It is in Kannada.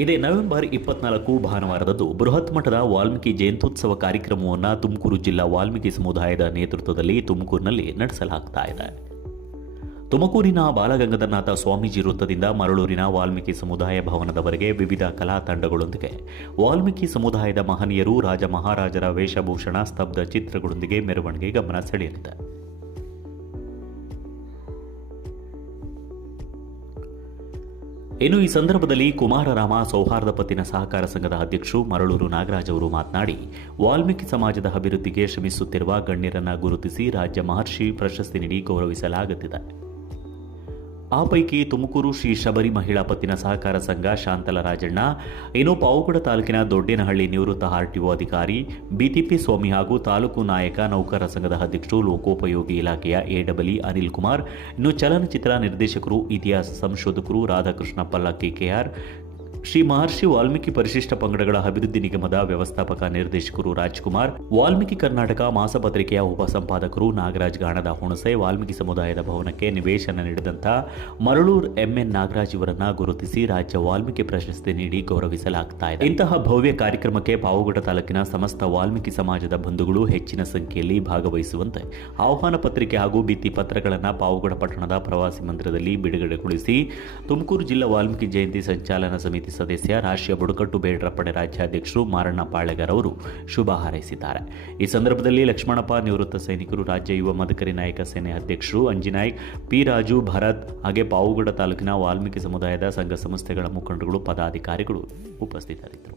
ಇದೇ ನವೆಂಬರ್ 24 ಭಾನುವಾರದಂದು ಬೃಹತ್ ಮಟ್ಟದ ವಾಲ್ಮೀಕಿ ಜಯಂತ್ಯುತ್ಸವ ಕಾರ್ಯಕ್ರಮವನ್ನು ತುಮಕೂರು ಜಿಲ್ಲಾ ವಾಲ್ಮೀಕಿ ಸಮುದಾಯದ ನೇತೃತ್ವದಲ್ಲಿ ತುಮಕೂರಿನಲ್ಲಿ ನಡೆಸಲಾಗ್ತಾ ಇದೆ. ತುಮಕೂರಿನ ಬಾಲಗಂಗಾಧರನಾಥ ಸ್ವಾಮೀಜಿ ವೃತ್ತದಿಂದ ಮರಳೂರಿನ ವಾಲ್ಮೀಕಿ ಸಮುದಾಯ ಭವನದವರೆಗೆ ವಿವಿಧ ಕಲಾ ತಂಡಗಳೊಂದಿಗೆ ವಾಲ್ಮೀಕಿ ಸಮುದಾಯದ ಮಹನೀಯರು, ರಾಜ ಮಹಾರಾಜರ ವೇಷಭೂಷಣ, ಸ್ತಬ್ಧ ಚಿತ್ರಗಳೊಂದಿಗೆ ಮೆರವಣಿಗೆ ಗಮನ ಸೆಳೆಯಲಿದೆ. ಇನ್ನು ಈ ಸಂದರ್ಭದಲ್ಲಿ ಕುಮಾರರಾಮ ಸೌಹಾರ್ದ ಪತ್ತಿನ ಸಹಕಾರ ಸಂಘದ ಅಧ್ಯಕ್ಷರು ಮರಳೂರು ನಾಗರಾಜ್ ಅವರು ಮಾತನಾಡಿ, ವಾಲ್ಮೀಕಿ ಸಮಾಜದ ಅಭಿವೃದ್ಧಿಗೆ ಶ್ರಮಿಸುತ್ತಿರುವ ಗಣ್ಯರನ್ನು ಗುರುತಿಸಿ ರಾಜ್ಯ ಮಹರ್ಷಿ ಪ್ರಶಸ್ತಿ ನೀಡಿ ಗೌರವಿಸಲಾಗುತ್ತಿದೆ. ಆ ಪೈಕಿ ತುಮಕೂರು ಶ್ರೀ ಶಬರಿ ಮಹಿಳಾ ಪತ್ತಿನ ಸಹಕಾರ ಸಂಘ ಶಾಂತಲ ರಾಜಣ್ಣ, ಇನ್ನು ಪಾವಗಡ ತಾಲೂಕಿನ ದೊಡ್ಡೇನಹಳ್ಳಿ ನಿವೃತ್ತ ಆರ್ಟಿಒ ಅಧಿಕಾರಿ ಬಿಟಿಪಿ ಸ್ವಾಮಿ ಹಾಗೂ ತಾಲೂಕು ನಾಯಕ ನೌಕರರ ಸಂಘದ ಅಧ್ಯಕ್ಷರು, ಲೋಕೋಪಯೋಗಿ ಇಲಾಖೆಯ ಎಡಬ್ಲ್ಯೂ ಅನಿಲ್ ಕುಮಾರ್, ಇನ್ನು ಚಲನಚಿತ್ರ ನಿರ್ದೇಶಕರು, ಇತಿಹಾಸ ಸಂಶೋಧಕರು ರಾಧಾಕೃಷ್ಣ ಪಲ್ಲಕ್ಕಿ ಕೆಆರ್, ಶ್ರೀ ಮಹರ್ಷಿ ವಾಲ್ಮೀಕಿ ಪರಿಶಿಷ್ಟ ಪಂಗಡಗಳ ಅಭಿವೃದ್ಧಿ ನಿಗಮದ ವ್ಯವಸ್ಥಾಪಕ ನಿರ್ದೇಶಕರು ರಾಜ್ಕುಮಾರ್, ವಾಲ್ಮೀಕಿ ಕರ್ನಾಟಕ ಮಾಸಪತ್ರಿಕೆಯ ಉಪಸಂಪಾದಕರು ನಾಗರಾಜ್ ಗಾಣದ ಹುಣಸೆ, ವಾಲ್ಮೀಕಿ ಸಮುದಾಯದ ಭವನಕ್ಕೆ ನಿವೇಶನ ನೀಡಿದಂಥ ಮರಳೂರು ಎಂಎನ್ ನಾಗರಾಜ್ ಇವರನ್ನ ಗುರುತಿಸಿ ರಾಜ್ಯ ವಾಲ್ಮೀಕಿ ಪ್ರಶಸ್ತಿ ನೀಡಿ ಗೌರವಿಸಲಾಗ್ತಾ ಇದೆ. ಇಂತಹ ಭವ್ಯ ಕಾರ್ಯಕ್ರಮಕ್ಕೆ ಪಾವಗಡ ತಾಲೂಕಿನ ಸಮಸ್ತ ವಾಲ್ಮೀಕಿ ಸಮಾಜದ ಬಂಧುಗಳು ಹೆಚ್ಚಿನ ಸಂಖ್ಯೆಯಲ್ಲಿ ಭಾಗವಹಿಸುವಂತೆ ಆಹ್ವಾನ ಪತ್ರಿಕೆ ಹಾಗೂ ಭಿತ್ತಿ ಪತ್ರಗಳನ್ನು ಪಾವಗಡ ಪಟ್ಟಣದ ಪ್ರವಾಸಿ ಮಂದಿರದಲ್ಲಿ ಬಿಡುಗಡೆಗೊಳಿಸಿ ತುಮಕೂರು ಜಿಲ್ಲಾ ವಾಲ್ಮೀಕಿ ಜಯಂತಿ ಸಂಚಾಲನಾ ಸಮಿತಿ ಸದಸ್ಯ, ರಾಷ್ಟ್ರೀಯ ಬುಡಕಟ್ಟು ಬೇಡರ ಪಡೆ ರಾಜ್ಯಾಧ್ಯಕ್ಷರು ಮಾರಣ್ಣ ಪಾಳೆಗಾರ್ ಅವರು ಶುಭ ಹಾರೈಸಿದ್ದಾರೆ. ಈ ಸಂದರ್ಭದಲ್ಲಿ ಲಕ್ಷ್ಮಣಪ್ಪ, ನಿವೃತ್ತ ಸೈನಿಕರು, ರಾಜ್ಯ ಯುವ ಮದಕರಿ ನಾಯಕ ಸೇನೆ ಅಧ್ಯಕ್ಷರು ಅಂಜಿನಾಯ್ಕ್, ಪಿ ರಾಜು, ಭರತ್ ಹಾಗೆ ಪಾವಗಡ ತಾಲೂಕಿನ ವಾಲ್ಮೀಕಿ ಸಮುದಾಯದ ಸಂಘ ಸಂಸ್ಥೆಗಳ ಮುಖಂಡರುಗಳು, ಪದಾಧಿಕಾರಿಗಳು ಉಪಸ್ಥಿತರಿದ್ದರು.